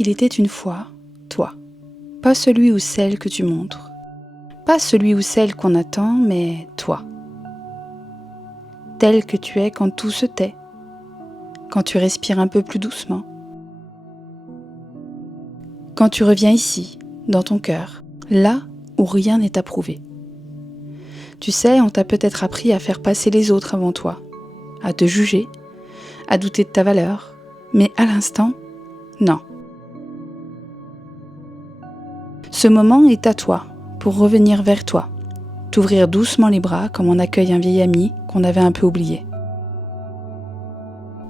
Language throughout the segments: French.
Il était une fois, toi. Pas celui ou celle que tu montres. Pas celui ou celle qu'on attend, mais toi. Tel que tu es quand tout se tait. Quand tu respires un peu plus doucement. Quand tu reviens ici, dans ton cœur, là où rien n'est approuvé. Tu sais, on t'a peut-être appris à faire passer les autres avant toi, à te juger, à douter de ta valeur, mais à l'instant, non. Ce moment est à toi, pour revenir vers toi, t'ouvrir doucement les bras comme on accueille un vieil ami qu'on avait un peu oublié.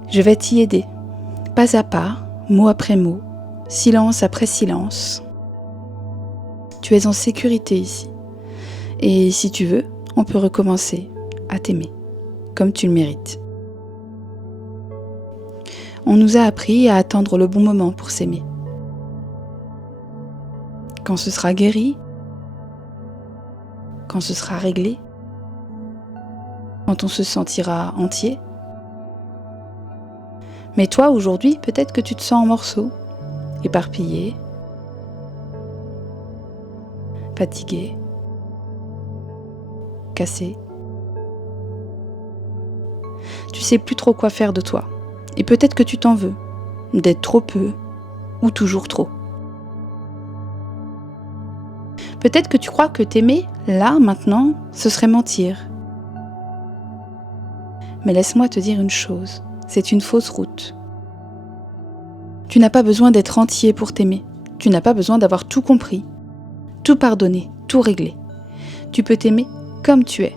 Je vais t'y aider, pas à pas, mot après mot, silence après silence. Tu es en sécurité ici, et si tu veux, on peut recommencer à t'aimer, comme tu le mérites. On nous a appris à attendre le bon moment pour s'aimer. Quand ce sera guéri, quand ce sera réglé, quand on se sentira entier. Mais toi, aujourd'hui, peut-être que tu te sens en morceaux, éparpillé, fatigué, cassé. Tu sais plus trop quoi faire de toi. Et peut-être que tu t'en veux, d'être trop peu ou toujours trop. Peut-être que tu crois que t'aimer, là, maintenant, ce serait mentir. Mais laisse-moi te dire une chose, c'est une fausse route. Tu n'as pas besoin d'être entier pour t'aimer. Tu n'as pas besoin d'avoir tout compris, tout pardonné, tout réglé. Tu peux t'aimer comme tu es,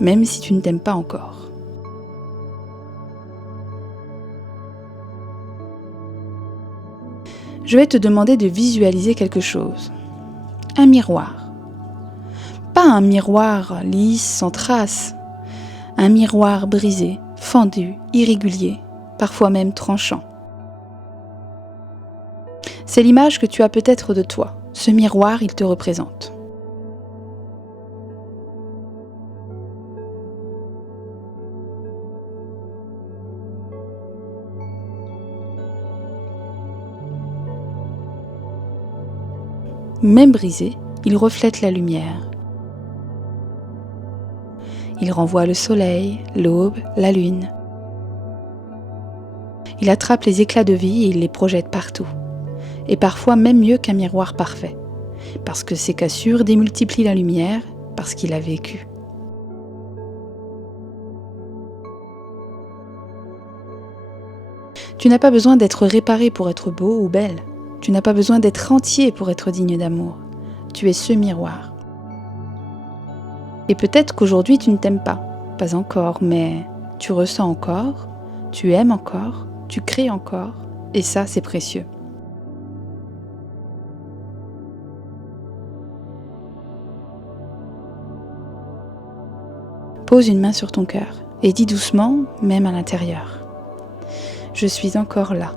même si tu ne t'aimes pas encore. Je vais te demander de visualiser quelque chose. Un miroir. Pas un miroir lisse, sans traces. Un miroir brisé, fendu, irrégulier, parfois même tranchant. C'est l'image que tu as peut-être de toi. Ce miroir, il te représente. Même brisé, il reflète la lumière. Il renvoie le soleil, l'aube, la lune. Il attrape les éclats de vie et il les projette partout. Et parfois même mieux qu'un miroir parfait. Parce que ses cassures démultiplient la lumière, parce qu'il a vécu. Tu n'as pas besoin d'être réparé pour être beau ou belle. Tu n'as pas besoin d'être entier pour être digne d'amour. Tu es ce miroir. Et peut-être qu'aujourd'hui tu ne t'aimes pas. Pas encore, mais tu ressens encore, tu aimes encore, tu crées encore. Et ça, c'est précieux. Pose une main sur ton cœur et dis doucement, même à l'intérieur. Je suis encore là.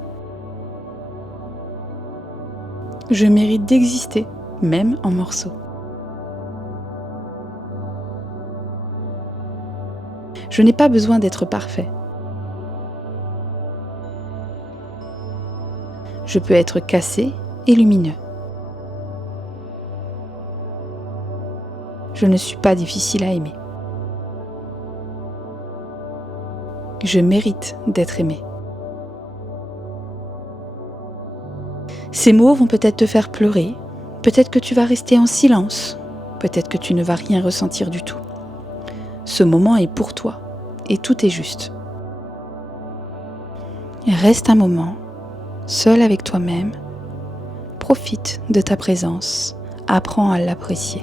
Je mérite d'exister, même en morceaux. Je n'ai pas besoin d'être parfait. Je peux être cassé et lumineux. Je ne suis pas difficile à aimer. Je mérite d'être aimé. Ces mots vont peut-être te faire pleurer, peut-être que tu vas rester en silence, peut-être que tu ne vas rien ressentir du tout. Ce moment est pour toi et tout est juste. Reste un moment, seul avec toi-même, profite de ta présence, apprends à l'apprécier.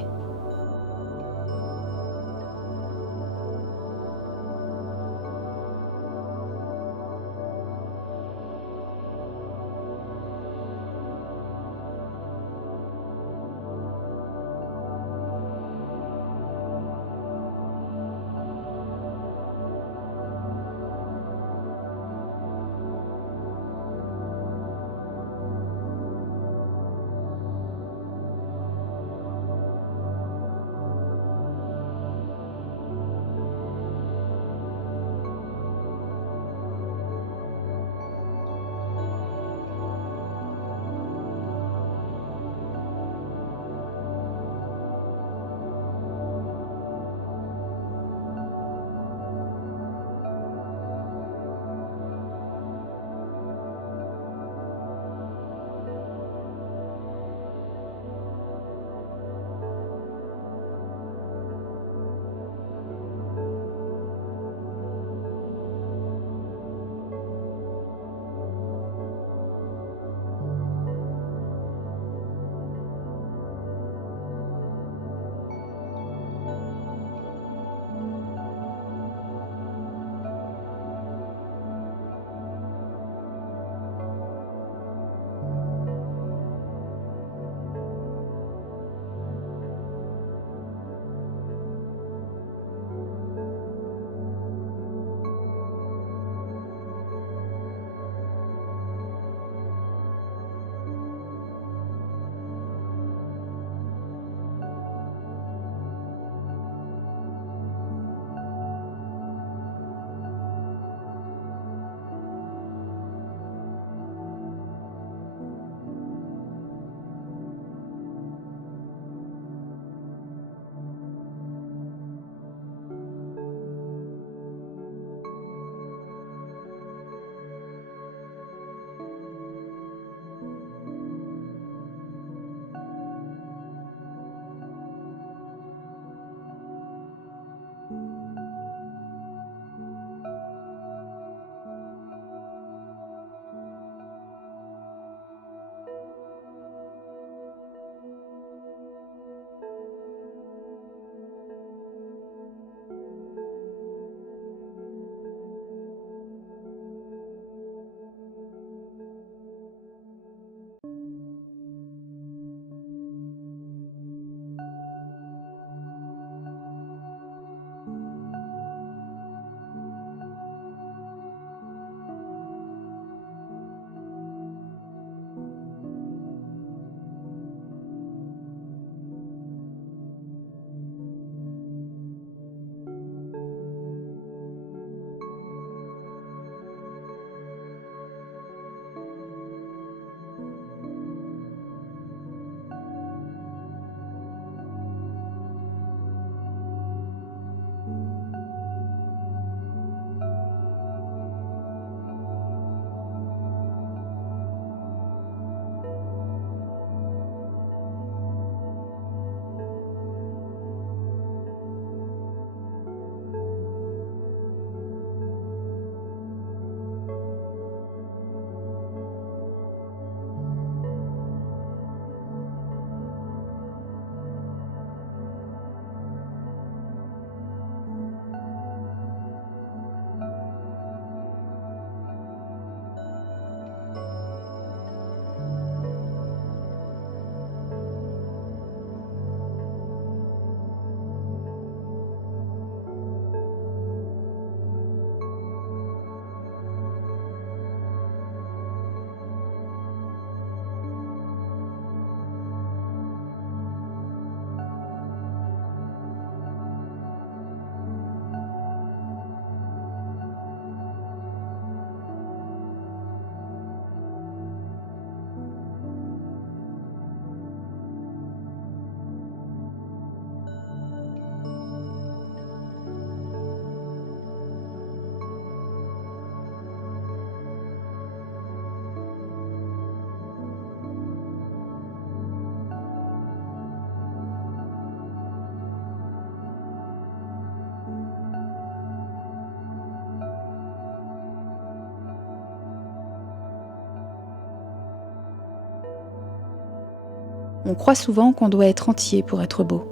On croit souvent qu'on doit être entier pour être beau.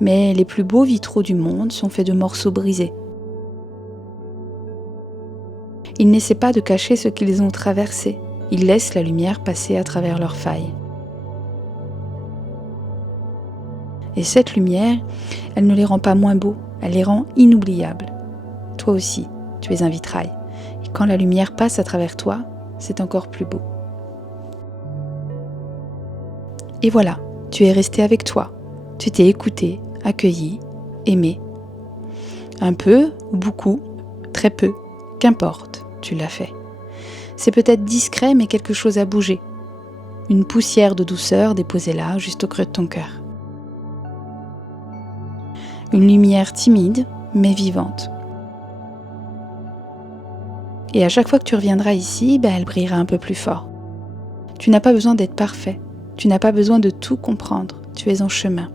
Mais les plus beaux vitraux du monde sont faits de morceaux brisés. Ils n'essaient pas de cacher ce qu'ils ont traversé. Ils laissent la lumière passer à travers leurs failles. Et cette lumière, elle ne les rend pas moins beaux, elle les rend inoubliables. Toi aussi, tu es un vitrail. Et quand la lumière passe à travers toi, c'est encore plus beau. Et voilà, tu es resté avec toi. Tu t'es écouté, accueilli, aimé. Un peu ou beaucoup, très peu, qu'importe, tu l'as fait. C'est peut-être discret, mais quelque chose a bougé. Une poussière de douceur déposée là, juste au creux de ton cœur. Une lumière timide, mais vivante. Et à chaque fois que tu reviendras ici, elle brillera un peu plus fort. Tu n'as pas besoin d'être parfait. Tu n'as pas besoin de tout comprendre. Tu es en chemin.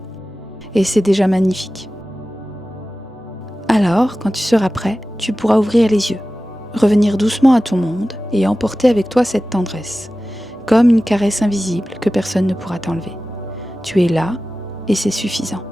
Et c'est déjà magnifique. Alors, quand tu seras prêt, tu pourras ouvrir les yeux, revenir doucement à ton monde et emporter avec toi cette tendresse, comme une caresse invisible que personne ne pourra t'enlever. Tu es là et c'est suffisant.